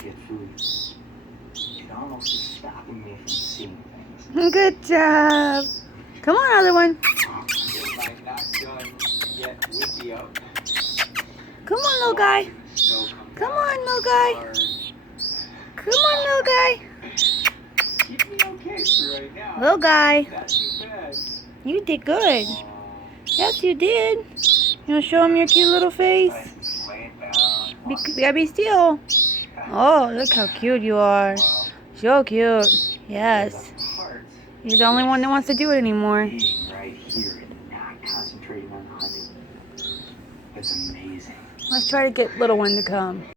to get food. It almost is stopping me from seeing things. Good job. Come on, other one. I'm not done yet with the out. Come on, little guy. Come on, little guy. Come on, little guy. Keep me okay for right now. Little guy. Not too bad. You did good. Yes, you did. You want to show him your cute little face? Lay it down. Yeah, be still. Oh, look how cute you are. So cute. Yes. You're the only one that wants to do it anymore. Being right here and not concentrating on hunting. It's amazing. Let's try to get little one to come.